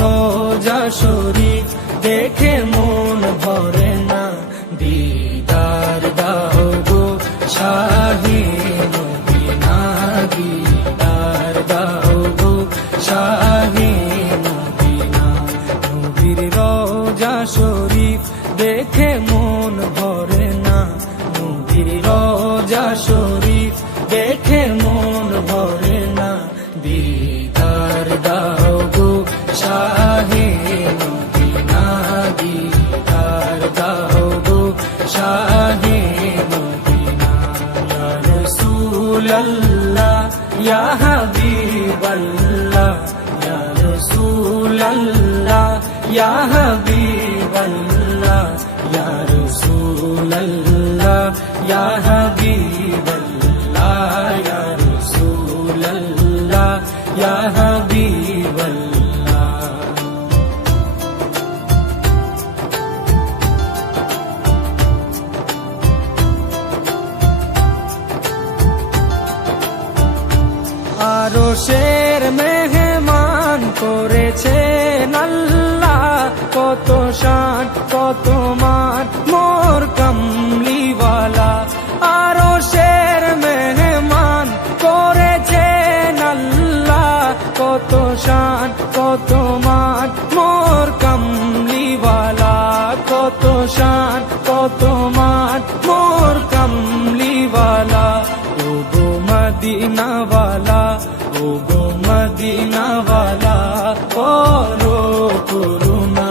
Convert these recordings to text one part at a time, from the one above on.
রোজা শরীফ দেখে মন ভরে না, দিদার দাও গো শাহে মদিনা, দিদার দাও গো শাহে মদিনা। নবীর রোজা শরীফ দেখে মন ভরে না, নবীর রোজা শরীফ দেখে মন ভরে না, দিদার দাও গো শাহে মদিনা, দিদার দাও গো শাহে মদিনা। ইয়া রাসূলাল্লাহ ইয়া হাবিবাল্লাহ, ইয়া রাসূলাল্লাহ ইয়া হাবিবাল্লাহ, ইয়া রাসূলাল্লাহ ইয়া হাবিবাল্লাহ, ইয়া রাসূলাল্লাহ ইয়া হাবিবাল্লাহ। আরশের মেহমান করেছেন আল্লাহ, কত শান কত মান মোর কামলিওয়ালা। আরশের মেহমান করেছেন আল্লাহ, কত শান কত মান মোর কামলিওয়ালা, কত শান কত মান মোর কামলিওয়ালা। ও গো মদিনাওয়ালা, ও গো মদিনাওয়ালা, করো করুণা,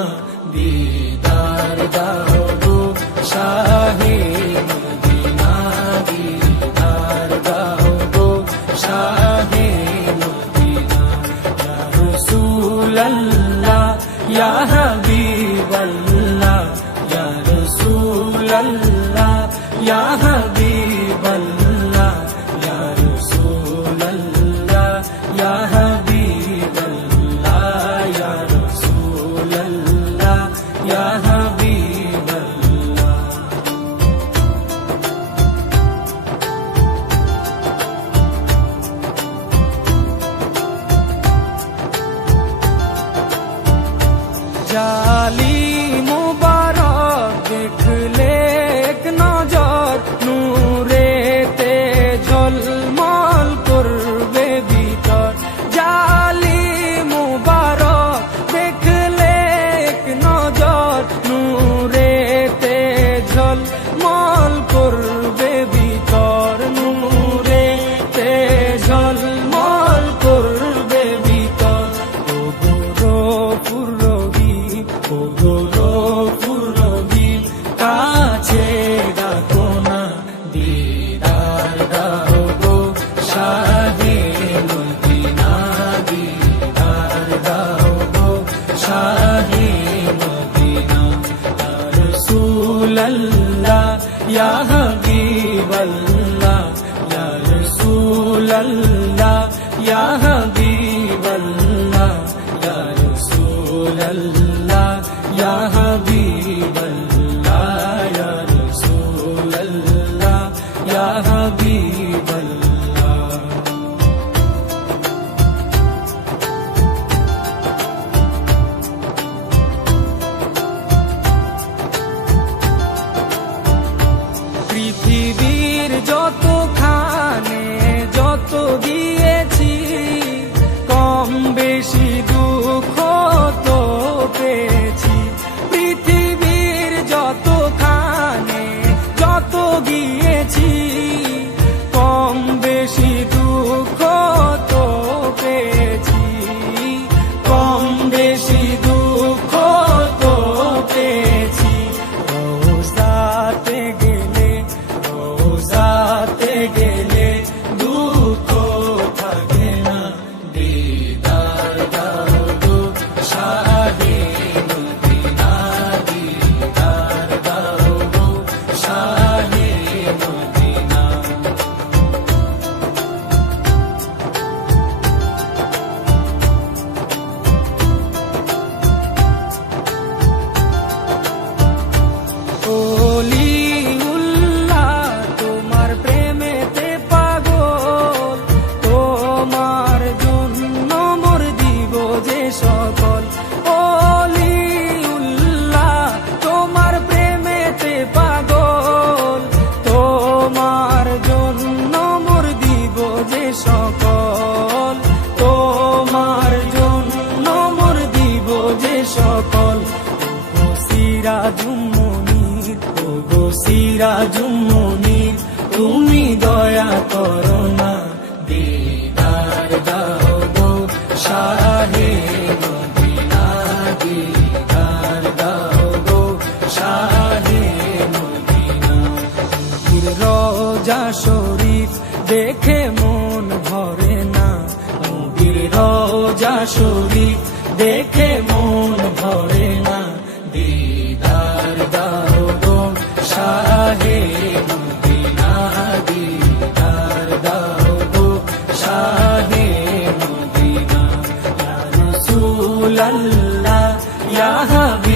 দিদার দাও গো শাহে মদিনা, দিদার দাও গো শাহে মদিনা। ইয়া রাসূলাল্লাহ ইয়া হাবিবাল্লাহ, ইয়া রাসূলাল্লাহ ইয়া হাবিবাল্লাহ, ইয়া রাসূলাল্লাহ ইয়া হাবিবাল্লাহ, ইয়া রাসূলাল্লাহ ইয়া হাবিবাল্লাহ। জালি মুবারক দেখলে এক নজর, নূরেতে ঝলমল করবে ভিতর। জালি মুবারক দেখলে এক নজর, নূরেতে ঝলমল করবে ভিতর, নূরেতে ঝলমল করবে ভিতর। ও গো রহিম, ও গো রহিম, কাছে ডাকো না, দিদার দাও গো শাহে মদিনা, দিদার দাও গো শাহে মদিনা। ইয়া রাসূলাল্লাহ ইয়া হাবিবাল্লাহ, ইয়া রাসূলাল্লাহ ইয়া হাবিবাল্লাহ, ইয়া রাসূলাল্লাহ ইয়া হাবিবাল্লাহ, ইয়া রাসূলাল্লাহ ইয়া হাবিবাল্লাহ। পৃথিবীর যতখানে যত দিয়েছি, কম বেশি দুঃখ তো পেয়েছি। পৃথিবীর যতখানে যত দিয়েছি, কম বেশি দুঃখ তো পেয়েছি, কম বেশি দুঃখ তো পেয়েছি। রোজাতে গেলে, রোজাতে গেলে দুঃখ থাকে না, দিদার দাও গো শাহে মদিনা, দিদার দাও গো শাহে মদিনা। ওলিউল্লাহ তোমার প্রেমেতে পাগল, তোমার জন্য মোর দিব যে সকল। সিরাজুম মুনির তুমি দয়া করো না, দিদার দাও গো শাহে মদিনা, দিদার দাও গো শাহে মদিনা। নবীর রওজা শরীফ দেখে মন ভরে না, নবীর রওজা শরীফ দেখে মন ভরে না, দিদার দাও গো শাহে মদিনা, দিদার দাও গো শাহে মদিনা। ইয়া রাসূলুল্লাহ ইয়া হাবিব